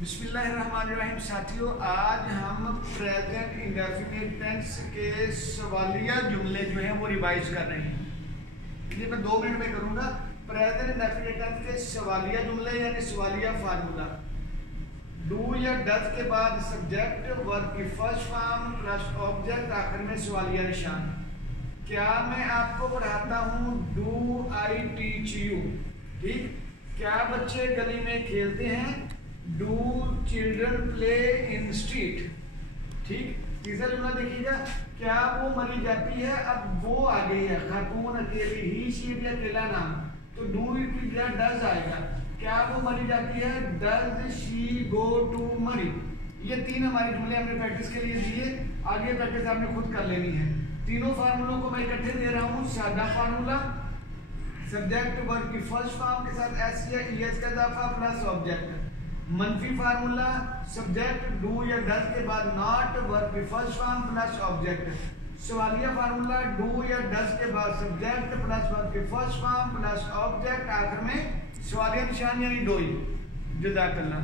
बिस्मिल्लाहिर्रहमानिर्रहीम साथियों, आज हम प्रेजेंट इंडेफिनिट टेंस के सवालिया जुमले जो हैं वो रिवाइज कर रहे हैं। ये मैं 2 मिनट में करूंगा। प्रेजेंट इंडेफिनिट टेंस के सवालिया जुमले यानी सवालिया फार्मूला। डू या डज के बाद सब्जेक्ट वर्ब की फर्स्ट फॉर्म प्लस ऑब्जेक्ट, आखिर में सवालिया निशान। क्या मैं आपको पढ़ाता हूँ, डू आई टीच यू। ठीक, क्या बच्चे गली में खेलते हैं, do children play in street. ठीक, तीसरा जुमला देखिएगा, क्या वो मरी जाती है, अब वो आ गई है, खातून अकेली, ही शी भी अकेला नाम, तो डू की जगह डज आएगा। क्या वो मरी जाती है, डज शी गो टू मरी। ये 3 हमारे जुमले हमने प्रैक्टिस के लिए दिए, आगे प्रैक्टिस आपने खुद कर लेनी है। तीनों फार्मूलों को मैं इकट्ठे दे रहा हूँ। सादा फार्मूला, सब्जेक्ट वर्ब की फर्स्ट फॉर्म के साथ एस या ईएस का इजाफा प्लस ऑब्जेक्ट। मनफी फार्मूला, सब्जेक्ट डू या डज के बाद नॉट वर्ब की फर्स्ट फॉर्म प्लस ऑब्जेक्ट। सवालिया फार्मूला, डू या डज के बाद सब्जेक्ट प्लस वर्ब की फर्स्ट फॉर्म प्लस ऑब्जेक्ट, आखिर में सवालिया निशान यानी डोई। जज़ाकल्लाह।